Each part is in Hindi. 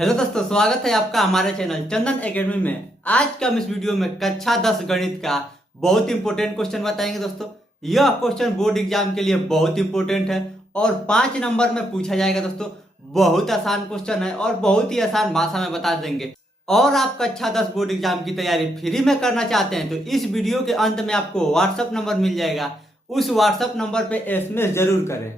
हेलो दोस्तों, स्वागत है आपका हमारे चैनल चंदन एकेडमी में। आज का हम इस वीडियो में कक्षा 10 गणित का बहुत इंपॉर्टेंट क्वेश्चन बताएंगे दोस्तों। यह क्वेश्चन बोर्ड एग्जाम के लिए बहुत इंपॉर्टेंट है और 5 नंबर में पूछा जाएगा दोस्तों। बहुत आसान क्वेश्चन है और बहुत ही आसान भाषा में बता देंगे। और आप कक्षा 10 बोर्ड एग्जाम की तैयारी फ्री में करना चाहते हैं तो इस वीडियो के अंत में आपको व्हाट्सएप नंबर मिल जाएगा। उस व्हाट्सएप नंबर पे एसएमएस जरूर करें।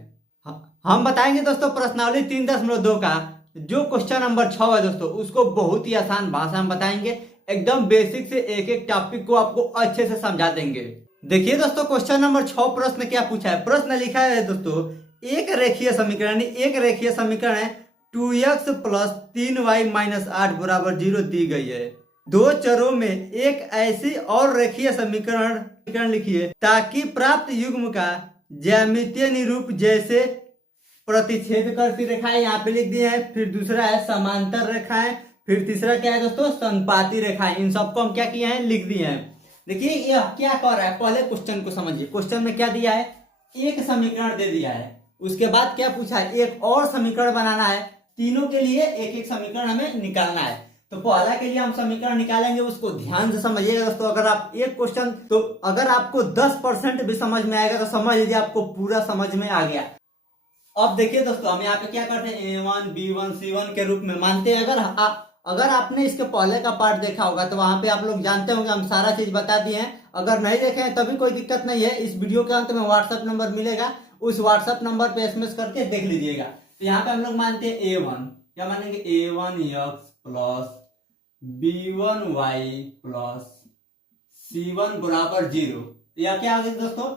हम बताएंगे दोस्तों प्रश्नावली 3.2 का जो क्वेश्चन नंबर 6 है दोस्तों, उसको बहुत ही आसान भाषा में बताएंगे। एकदम बेसिक से एक एक टॉपिक को आपको अच्छे से समझा देंगे। देखिए दोस्तों, क्वेश्चन नंबर 6 प्रश्न क्या पूछा है। प्रश्न लिखा है दोस्तों, एक रेखीय समीकरण है 2x प्लस 3y माइनस 8 बराबर 0 दी गई है। दो चरों में एक ऐसी और रेखीय समीकरण लिखिए ताकि प्राप्त युग्म का ज्यामितीय निरूप जैसे प्रतिच्छेद करती रेखाएं यहाँ पे लिख दिए हैं। फिर दूसरा है समांतर रेखाएं। फिर तीसरा क्या है दोस्तों, संपाती रेखाएं। इन सबको हम क्या किए हैं, लिख दिए हैं। देखिए यह क्या कर रहा है, पहले क्वेश्चन को समझिए। क्वेश्चन में क्या दिया है, एक समीकरण दे दिया है। उसके बाद क्या पूछा है, एक और समीकरण बनाना है। तीनों के लिए एक एक समीकरण हमें निकालना है। तो पहला के लिए हम समीकरण निकालेंगे, उसको ध्यान से समझिएगा दोस्तों। अगर आप एक क्वेश्चन तो अगर आपको 10% भी समझ में आएगा तो समझ लीजिए आपको पूरा समझ में आ गया। अब देखिए दोस्तों, हम यहाँ पे क्या करते हैं, A1 B1 C1 के रूप में मानते हैं। अगर आपने इसके पहले का पार्ट देखा होगा तो वहां पे आप लोग जानते होंगे हम सारा चीज बता दिए हैं। अगर नहीं देखे हैं तभी कोई दिक्कत नहीं है। इस वीडियो के अंत में व्हाट्सएप नंबर मिलेगा, उस व्हाट्सएप नंबर पे एसएमएस करके देख लीजिएगा। तो यहाँ पे हम लोग मानते हैं A1, क्या मानेंगे, A1x plus B1y plus C1 बराबर 0। यह क्या आ गया दोस्तों,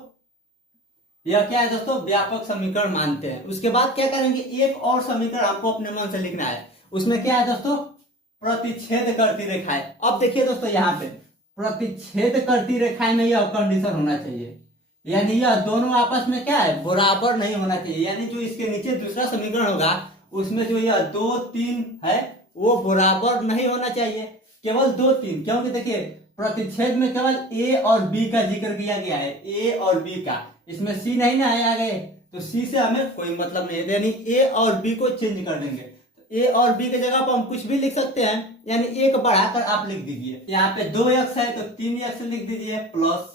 यह क्या है दोस्तों, व्यापक समीकरण मानते हैं। उसके बाद क्या करेंगे, एक और समीकरण आपको अपने मन से लिखना है। उसमें क्या है दोस्तों, प्रतिच्छेद करती रेखाएं। अब देखिए दोस्तों, यहाँ पे प्रतिच्छेद करती रेखाएं में यह कंडीशन होना चाहिए, यानी यह दोनों आपस में क्या है, बराबर नहीं होना चाहिए। यानी जो इसके नीचे दूसरा समीकरण होगा उसमें जो यह 2 3 है वो बराबर नहीं होना चाहिए, केवल 2 3। क्योंकि देखिए प्रतिच्छेद में केवल ए और बी का जिक्र किया गया है, ए और बी का। इसमें सी नहीं ना है आगे, तो सी से हमें कोई मतलब नहीं है। यानी ए और बी को चेंज कर देंगे। तो ए और बी की जगह पर हम कुछ भी लिख सकते हैं, यानी एक बढ़ाकर आप लिख दीजिए। यहाँ पे 2x है तो 3x लिख दीजिए, प्लस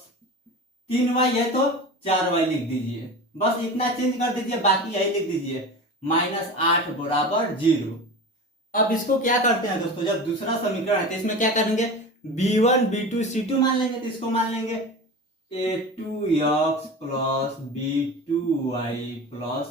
3y है तो 4y लिख दीजिए। बस इतना चेंज कर दीजिए, बाकी यही लिख दीजिए, माइनस 8 बराबर 0। अब इसको क्या करते हैं दोस्तों, जब दूसरा समीकरण है तो इसमें क्या करेंगे, B1 B2 C2 मान लेंगे। तो इसको मान लेंगे A2x plus B2y plus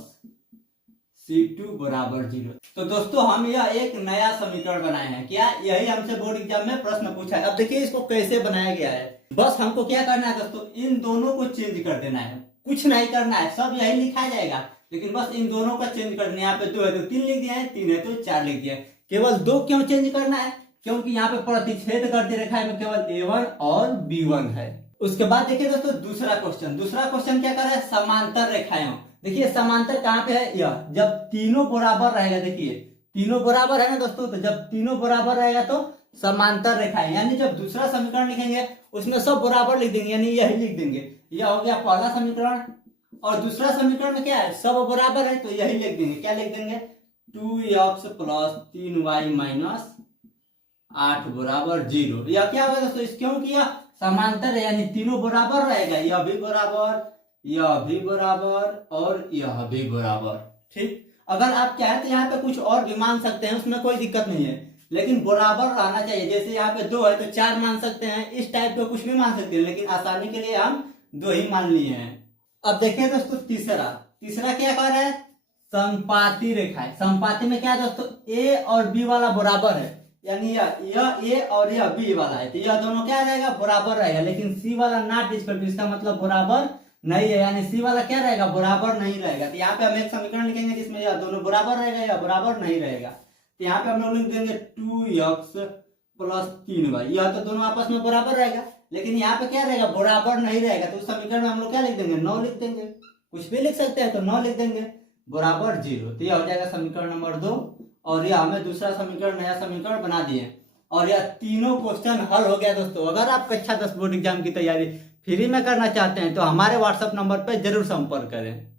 C2 बराबर 0। तो दोस्तों हम यह एक नया समीकरण बनाए हैं। क्या, यही हमसे बोर्ड एग्जाम में प्रश्न पूछा है। अब देखिए इसको कैसे बनाया गया है। बस हमको क्या करना है दोस्तों, इन दोनों को चेंज कर देना है। कुछ नहीं करना है, सब यही लिखा जाएगा, लेकिन बस इन दोनों का चेंज कर देना। यहाँ पे 2 है तो 3 लिख दिया है, 3 है तो 4 लिख दिया है। केवल 2 क्यों चेंज करना है, क्योंकि यहाँ पे प्रतिच्छेद करती रेखा में केवल A1 और B1 है। उसके बाद देखिए दोस्तों दूसरा क्वेश्चन क्या कर रहा है, समांतर रेखाएं। देखिए समांतर कहाँ पे है, यह जब तीनों बराबर रहेगा। देखिए तीनों बराबर है ना दोस्तों, तो जब तीनों बराबर रहेगा तो समांतर रेखाएं। यानी जब दूसरा समीकरण लिखेंगे उसमें सब बराबर लिख देंगे, यानी यही लिख देंगे। यह हो गया पहला समीकरण। और दूसरा समीकरण में क्या है, सब बराबर है तो यही लिख देंगे। क्या लिख देंगे, 2x प्लस 3y माइनस 8 बराबर 0। यह क्या होगा दोस्तों, क्योंकि यह समांतर है, यानी तीनों बराबर रहेगा। यह भी बराबर, यह भी बराबर और यह भी बराबर। ठीक, अगर आप चाहें तो यहाँ पे कुछ और भी मान सकते हैं, उसमें कोई दिक्कत नहीं है, लेकिन बराबर रहना चाहिए। जैसे यहाँ पे 2 है तो 4 मान सकते हैं, इस टाइप का कुछ भी मान सकते हैं, लेकिन आसानी के लिए हम 2 ही मान लिए हैं। अब देखिए दोस्तों तीसरा क्या कर रहा है, संपाती रेखाएं। संपाती में क्या है दोस्तों, ए और बी वाला बराबर है, यानी यह ए और यह बी वाला है, तो यह दोनों क्या रहेगा, बराबर रहेगा। लेकिन सी वाला नॉट इक्वल टू, इसका मतलब बराबर नहीं है, यानी सी वाला क्या रहेगा, बराबर नहीं रहेगा। तो यहाँ पे हम एक समीकरण लिखेंगे जिसमें यह दोनों बराबर रहेगा या बराबर नहीं रहेगा। तो यहाँ पे हम लोग लिख देंगे 2x प्लस 3y। यह तो दोनों आपस में बराबर रहेगा, लेकिन यहाँ पे क्या रहेगा, बराबर नहीं रहेगा। तो उस समीकरण में हम लोग क्या लिख देंगे, 9 लिख देंगे। कुछ भी लिख सकते हैं तो 9 लिख देंगे, बराबर 0। तो यह हो जाएगा समीकरण नंबर 2। और यह हमें दूसरा समीकरण, नया समीकरण बना दिए। और यह तीनों क्वेश्चन हल हो गया दोस्तों। अगर आप कक्षा 10 बोर्ड एग्जाम की तैयारी फ्री में करना चाहते हैं तो हमारे व्हाट्सएप नंबर पर जरूर संपर्क करें।